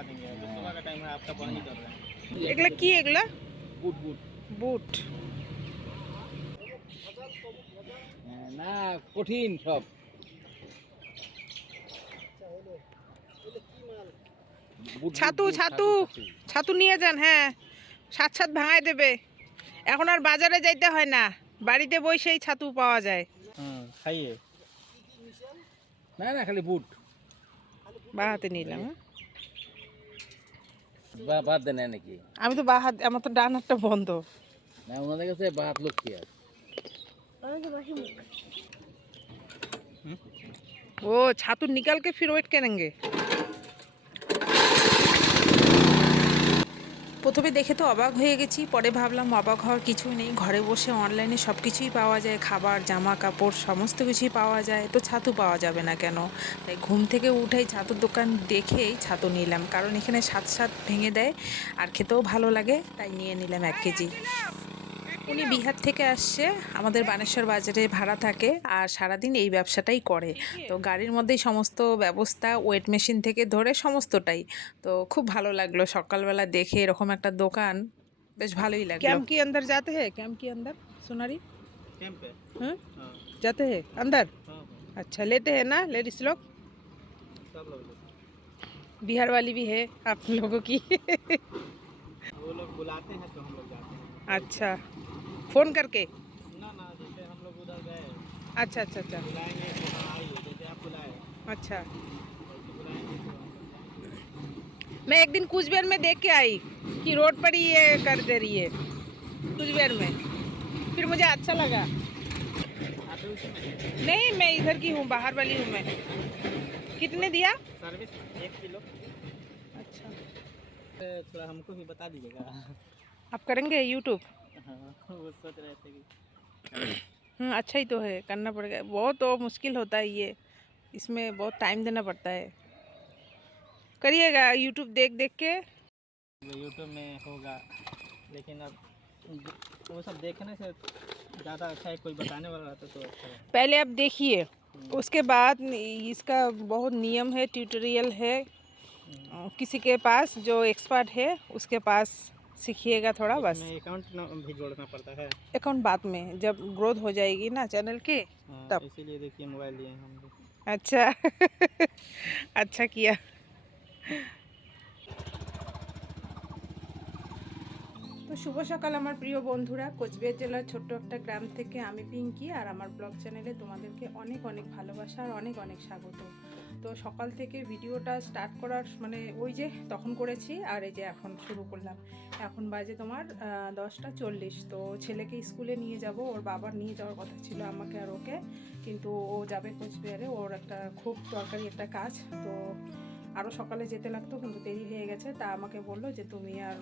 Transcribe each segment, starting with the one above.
लगा देंगे अभी सुबह का टाइम है आपका पानी कर रहे हैं এগুলা কি এগুলা बुट बुट বুট না কঠিন সব ছাতু ছাতু ছাতু নিয়ে যান হ্যাঁ সাত সাত ভাঙায় দেবে এখন আর বাজারে যাইতে হয় না বাড়িতে বসেই ছাতু পাওয়া যায় हाँ खाइए না না খালি বুট বা হাতে নিলাম হ্যাঁ? বা বাদ দেন নাকি আমি তো বা হাত আমার তো ডান হাতটা বন্ধ না ওনাদের কাছে বাদ লক্ষ্মী আর ও ছাতু निकाल के फिर वेट करेंगे প্রথমে দেখে তো অবাক হয়ে গেছি, পরে ভাবলাম অবাক হওয়ার কিছুই নেই। ঘরে বসে অনলাইনে সব কিছুই পাওয়া যায়, খাবার জামা কাপড় সমস্ত কিছুই পাওয়া যায়, তো ছাতু পাওয়া যাবে না কেন? তাই ঘুম থেকে উঠেই ছাতুর দোকান দেখেই ছাতু নিলাম, কারণ এখানে সাত সাত ভেঙে দেয়, আর খেতেও ভালো লাগে, তাই নিয়ে নিলাম এক কেজি। উনি বিহার থেকে আসছে আমাদের বানেশ্বর বাজারে ভাড়া থাকে আর সারাদিন এই ব্যবসাটাই করে তো গাড়ির মধ্যেই সমস্ত ব্যবস্থা ওয়েট মেশিন থেকে ধরে সমস্তটাই তো খুব ভালো লাগলো সকালবেলা দেখে এরকম একটা দোকান বেশ ভালোই লাগলো कैंप के अंदर जाते हैं कैंप के अंदर सोनारी कैंप पे हाँ हाँ जाते हैं अंदर हाँ अच्छा लेते हैं ना लेडीज लोग सब लोग बिहार वाली भी है आप लोगों की वो लोग बुलाते हैं तो हम लोग जाते हैं। अच्छा। फ़ोन करके? ना ना जैसे हम लोग उधर गए। अच्छा अच्छा अच्छा। बुलाएँगे तो जैसे आप बुलाए। अच्छा। तो। मैं एक दिन कुछ बिहार में देख के आई कि रोड पर ही ये कर दे रही है कुछ बिहार में। फिर मुझे अच्छा लगा। नहीं मैं इधर की हूँ बाहर वाली हूँ मैं। कितने दिया? सर्विस एक किलो। थोड़ा हमको भी बता दीजिएगा। आप करेंगे यूट्यूब हाँ वो सोच रहे थे कि हम्म अच्छा ही तो है करना पड़ेगा। बहुत तो मुश्किल होता है ये। इसमें बहुत टाइम देना पड़ता है। करिएगा यूट्यूब देख देख के। यूट्यूब में होगा लेकिन अब वो सब देखने से ज़्यादा अच्छा है कोई बताने वाला रहता तो अच्छा है। पहले आप देखिए उसके बाद इसका बहुत नियम है ट्यूटोरियल है। किसी के पास जो एक्सपर्ट है उसके पास सीखिएगा थोड़ा बस इसमें अकाउंट भी जोड़ना पड़ता है अकाउंट बाद में जब ग्रोथ हो जाएगी ना चैनल की हाँ, तब। इसीलिए देखिए मोबाइल लिए हैं हम लोग अच्छा अच्छा किया তো শুভ সকাল আমার প্রিয় বন্ধুরা কোচবিহার জেলার ছোট্ট একটা গ্রাম থেকে আমি পিঙ্কি আর আমার ব্লগ চ্যানেলে তোমাদেরকে অনেক অনেক ভালোবাসা আর অনেক অনেক স্বাগত তো সকাল থেকে ভিডিওটা স্টার্ট করার মানে ওই যে তখন করেছি আর এই যে এখন শুরু করলাম। এখন বাজে তোমার দশটা চল্লিশ। তো ছেলেকে স্কুলে নিয়ে যাব, ওর বাবার নিয়ে যাওয়ার কথা ছিল আমাকে আর ওকে। কিন্তু ও যাবে কোচবিহারে, ওর একটা খুব দরকারি একটা কাজ। তো আরও সকালে যেতে লাগতো, কিন্তু দেরি হয়ে গেছে। তা আমাকে বলল যে, তুমি আর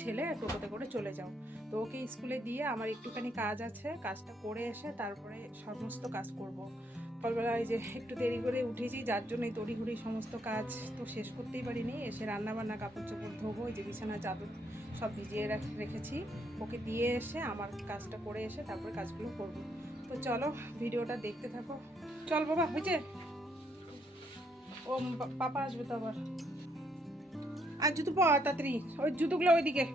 ছেলে টোটোতে করে চলে যাও। তো ওকে স্কুলে দিয়ে আমার একটুখানি কাজ আছে, কাজটা করে এসে তারপরে সমস্ত কাজ করব। সকালবেলা এই যে একটু দেরি করে উঠেছি, যার জন্যই তড়িঘড়ি সমস্ত কাজ তো শেষ করতেই পারিনি। এসে রান্না বান্না কাপড় চোপড় ধোবো, এই যে বিছানা, চাদর সব ভিজিয়ে রাখ- রেখেছি। ওকে দিয়ে এসে আমার কাজটা করে এসে তারপরে কাজগুলো করব। তো চলো ভিডিওটা দেখতে থাকো। চল বাবা, হয়েছে? ও পাপা আসবে তো আবার। আর জুতো পাওয়া তাড়াতাড়ি। ওই জুতোগুলো ওইদিকে।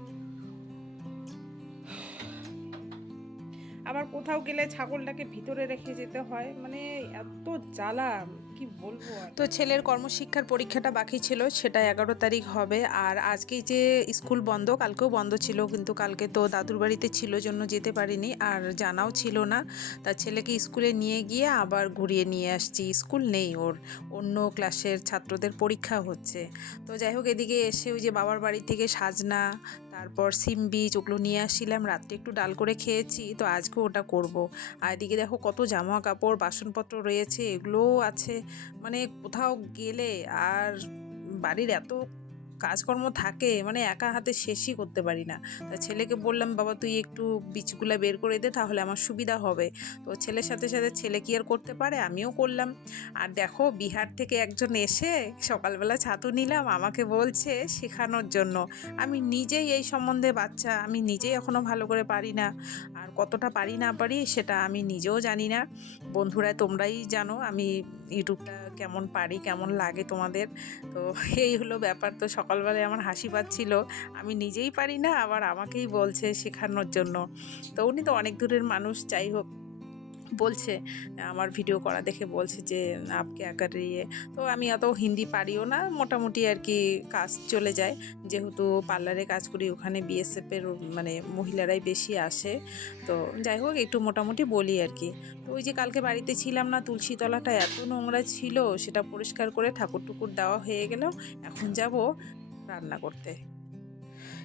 আবার কোথাও গেলে ছাগলটাকে ভিতরে রেখে যেতে হয়। মানে এত জ্বালা, কি বলব তো ছেলের কর্মশিক্ষার পরীক্ষাটা বাকি ছিল, সেটা এগারো তারিখ হবে। আর আজকেই যে স্কুল বন্ধ, কালকেও বন্ধ ছিল, কিন্তু কালকে তো দাদুর বাড়িতে ছিল জন্য যেতে পারিনি, আর জানাও ছিল না। তা ছেলেকে স্কুলে নিয়ে গিয়ে আবার ঘুরিয়ে নিয়ে আসছি। স্কুল নেই ওর, অন্য ক্লাসের ছাত্রদের পরীক্ষা হচ্ছে। তো যাই হোক, এদিকে এসে ওই যে বাবার বাড়ি থেকে সাজনা তারপর সিম বীজ ওগুলো নিয়ে আসছিলাম, রাত্রে একটু ডাল করে খেয়েছি, তো আজকে ওটা করব। আর এদিকে দেখো কত জামা কাপড় বাসনপত্র রয়েছে, এগুলোও আছে। মানে কোথাও গেলে আর বাড়ির এত কাজকর্ম থাকে মানে একা হাতে শেষই করতে পারি না। তা ছেলেকে বললাম, বাবা, তুই একটু বীজগুলা বের করে দে, তাহলে আমার সুবিধা হবে। তো ছেলের সাথে সাথে ছেলে কি আর করতে পারে? আমিও করলাম। আর দেখো, বিহার থেকে একজন এসে সকালবেলা ছাতু নিলাম, আমাকে বলছে শেখানোর জন্য। আমি নিজেই এই সম্বন্ধে বাচ্চা, আমি নিজেই এখনও ভালো করে পারি না। আর কতটা পারি না পারি, সেটা আমি নিজেও জানি না। বন্ধুরা, তোমরাই জানো, আমি ইউটিউবটা কেমন পারি, কেমন লাগে তোমাদের। তো এই হলো ব্যাপার। তো সকালবেলায় আমার হাসি পাচ্ছিল, আমি নিজেই পারি না, আবার আমাকেই বলছে শেখানোর জন্য। তো উনি তো অনেক দূরের মানুষ, যাই হোক। বলছে, আমার ভিডিও করা দেখে বলছে যে, আপকে আকার ইয়ে তো আমি অত হিন্দি পারিও না, মোটামুটি আর কি কাজ চলে যায়। যেহেতু পার্লারে কাজ করি, ওখানে বিএসএফের মানে মহিলারাই বেশি আসে। তো যাই হোক, একটু মোটামুটি বলি আর কি। তো ওই যে কালকে বাড়িতে ছিলাম না, তুলসীতলাটা এত নোংরা ছিল, সেটা পরিষ্কার করে ঠাকুর টুকুর দেওয়া হয়ে গেল। এখন যাব রান্না করতে।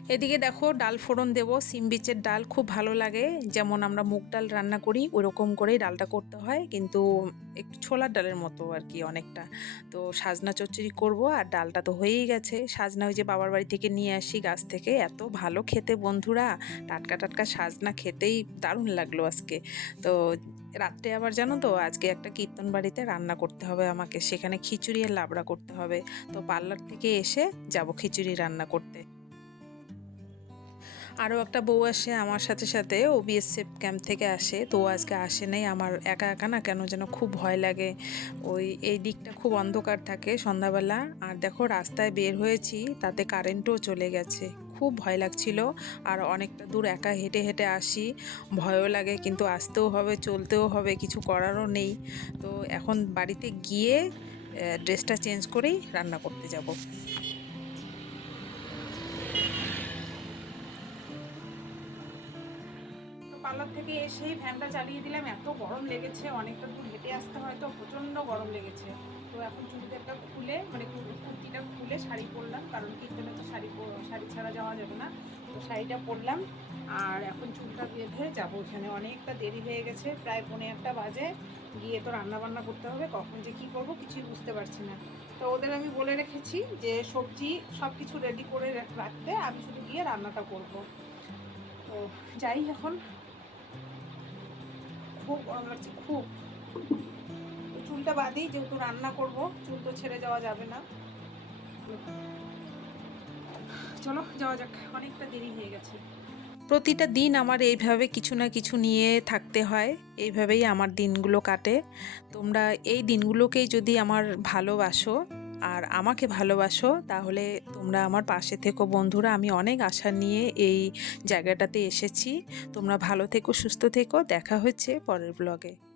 এদিকে দেখো ডাল ফোড়ন দেবো, সিম বিচের ডাল খুব ভালো লাগে। যেমন আমরা মুগ ডাল রান্না করি, ওরকম করেই ডালটা করতে হয়, কিন্তু একটু ছোলার ডালের মতো আর কি অনেকটা। তো সাজনা চচ্চড়ি করব আর ডালটা তো হয়েই গেছে। সাজনা ওই যে বাবার বাড়ি থেকে নিয়ে আসি গাছ থেকে, এত ভালো খেতে বন্ধুরা। টাটকা টাটকা সাজনা খেতেই দারুণ লাগল আজকে। তো রাত্রে আবার জানো তো, আজকে একটা কীর্তন বাড়িতে রান্না করতে হবে আমাকে, সেখানে খিচুড়ি আর লাবড়া করতে হবে। তো পার্লার থেকে এসে যাব খিচুড়ি রান্না করতে। আরও একটা বউ আসে আমার সাথে সাথে, ও বিএসএফ ক্যাম্প থেকে আসে। তো আজকে আসে নাই, আমার একা একা না, কেন যেন খুব ভয় লাগে। ওই, এই দিকটা খুব অন্ধকার থাকে সন্ধ্যাবেলা। আর দেখো, রাস্তায় বের হয়েছি, তাতে কারেন্টও চলে গেছে। খুব ভয় লাগছিল, আর অনেকটা দূর একা হেঁটে হেঁটে আসি। ভয়ও লাগে, কিন্তু আসতেও হবে, চলতেও হবে, কিছু করারও নেই। তো এখন বাড়িতে গিয়ে ড্রেসটা চেঞ্জ করেই রান্না করতে যাব। পার্লার থেকে এসেই ফ্যানটা চালিয়ে দিলাম। এত গরম লেগেছে, অনেকটা দূর হেঁটে আসতে হয়তো প্রচণ্ড গরম লেগেছে। তো এখন চুড়িদারটা খুলে মানে কুর্তিটা খুলে শাড়ি পরলাম, কারণ কীর্তনে তো শাড়ি শাড়ি ছাড়া যাওয়া যাবে না। তো শাড়িটা পরলাম, আর এখন চুলটা বেঁধে যাব ওখানে অনেকটা দেরি হয়ে গেছে, প্রায় পৌনে একটা বাজে। গিয়ে তো রান্না বান্না করতে হবে, কখন যে কী করব কিছুই বুঝতে পারছি না। তো ওদের আমি বলে রেখেছি যে সবজি সব কিছু রেডি করে রাখ- রাখতে, আমি শুধু গিয়ে রান্নাটা করব। তো যাই এখন খুব গরম লাগছে খুব। চুলটা বাদেই যেহেতু রান্না করব, চুল তো ছেড়ে যাওয়া যাবে না। চলো, যাওয়া যাক, অনেকটা দেরি হয়ে গেছে। প্রতিটা দিন আমার এইভাবে কিছু না কিছু নিয়ে থাকতে হয়, এইভাবেই আমার দিনগুলো কাটে। তোমরা এই দিনগুলোকেই যদি আমার ভালোবাসো আর আমাকে ভালোবাসো, তাহলে তোমরা আমার পাশে থেকো বন্ধুরা। আমি অনেক আশা নিয়ে এই জায়গাটাতে এসেছি। তোমরা ভালো থেকো, সুস্থ থেকো। দেখা হচ্ছে পরের ব্লগে